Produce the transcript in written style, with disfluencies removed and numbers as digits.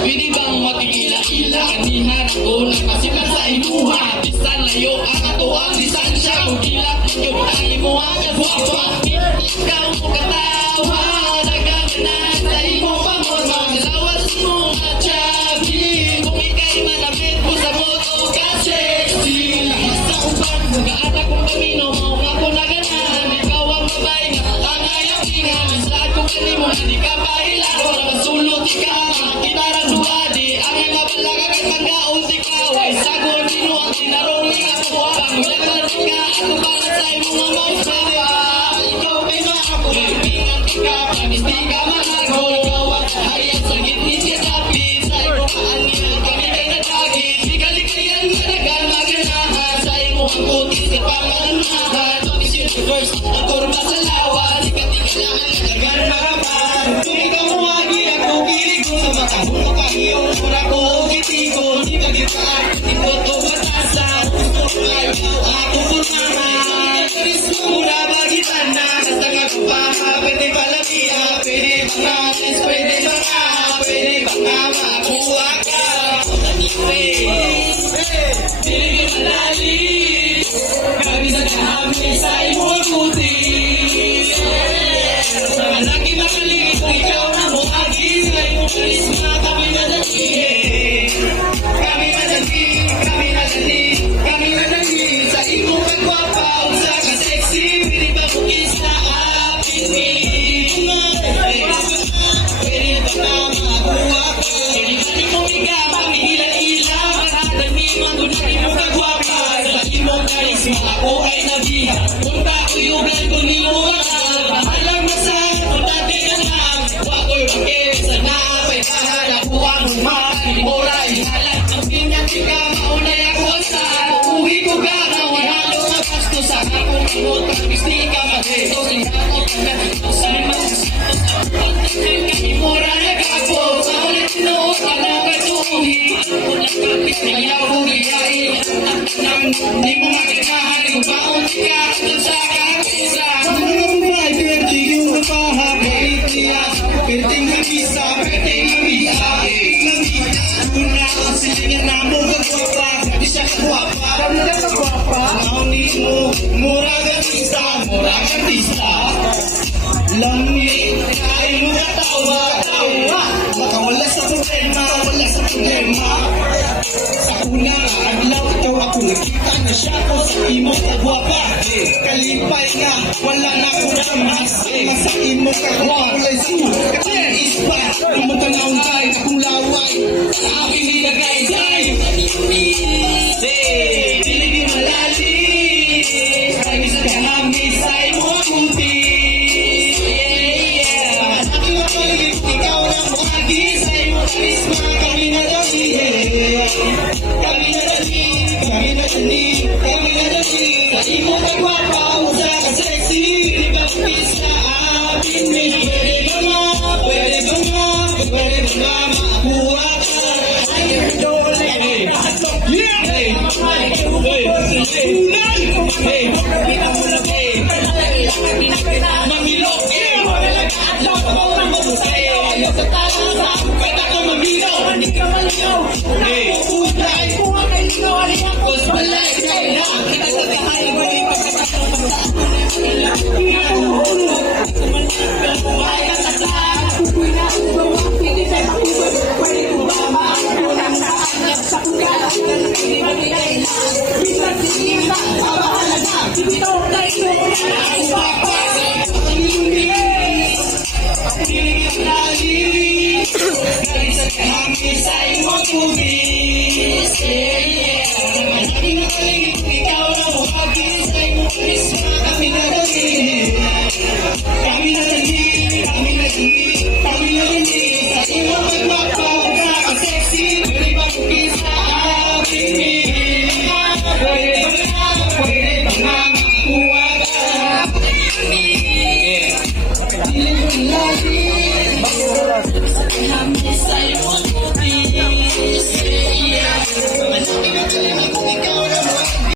Pwede bang matigila-ila kanihan ako nakasipan sa imuha bisan layo ang atuang distansya kung gila yung ang imuha kagwapa ikaw mo katawa nagaganan sa imo pamor maglawas mo at chabi kung ikay manapit mo sa moto kasi sa uban mag-aata kong kamino mo nga ko naganan ikaw ang babay nga ang ayaw ingan sa akong kanimo na di ka pahilan para masulot ikaw kitara suwadi ang nga balaga kay pagkaon ikaw ay sagon dino ang tinarong nga ako panglagan ka ako para sa imong mga mausawa ikaw kay maapoy pingan ka panisti ka mahago ikaw ang hayat sa gitni siya dapit sa imo kaanil kami kay nadagit di kalikayan nga nagamaganahan sa imo ang puti sa pamanahan Mission Reverse ang kurma sa lawas ikatingalahan nagagan marapan ikaw mo agi ako kilig ko sa makahong makahiyong mura ko kitigo di ka gitaan ikaw to batasan gusto ko ayaw ako kurmahan mura bagitan na hasta nga kupaha pwede palamiya pwede baka pwede baka pwede baka makuha ka Dili malali kami sa kahami sa imong puti mga laki makaligid kung ikaw na mo agi sa imong karisma kami madali kami madali kami madali kami madali sa imong kagwapa usa ka sexy pwede ba bukis na apin pwede ba ka makuha ka pwede ba di mo igabang hila-hila maradan ni magunay mo kagwapa sa imong karisma ako ay nabiha kung kakuyugan ko ni mo alam na sa kung dati ka na wako'y bakit sa napay bahala ko ang humaki mura ihalat ang pinyati ka maunay ako sa uuwi ko ka na wala daw sa basto sa akong imot pagpisti ka magreto sinakot ka na sa kami mura nag-ako sa ulit sinuot ka na katuhi kung nagkapit na yaw huliyain hindi mo magkakahan kung paunti ka kung sa kakisa Perting kabisa, perting kabisa Una ang silingan na mo kagwapa Di siya kagwapa Kami na kagwapa Naunin mo, mura gatisa Mura gatisa Lamig, ay mo katawa Tawa, makawala sa problema Wala sa problema Sa unang adlaw ikaw ako nakita na siya ko sa imo kagwapa Kalipay nga, wala na ko namas Sa imo kagwapa Matanaw kay akong laway sa aking nilagay Dili malali kami sa kahami sa imong puti aking mapalit ikaw na muagi sa imong karisma kami nadali kami nadali kami nadali kami nadali sa imong kagwapa usa ka sexy di ba sa ating pwede ba nga pwede ba nga pwede ba nga makuha ka Mamilok Adlaw ka ba ang mabusayo sa tala Pwede ka mamilok Hindi ka maligaw Ulay Kuha kay lino Aliyang Kos balay Kaya Kita sa kahay Balik pagkakasang Buhay ka sa saan Kukuy na Ubawa Pwede tayo makibot Pwede kumama Kulang sa anak Sa kugala Pwede magigay na Bisan sinima Pamahalaga Dito tayo Ang papa Pili ang lali Galing sa kahami sa imong tubig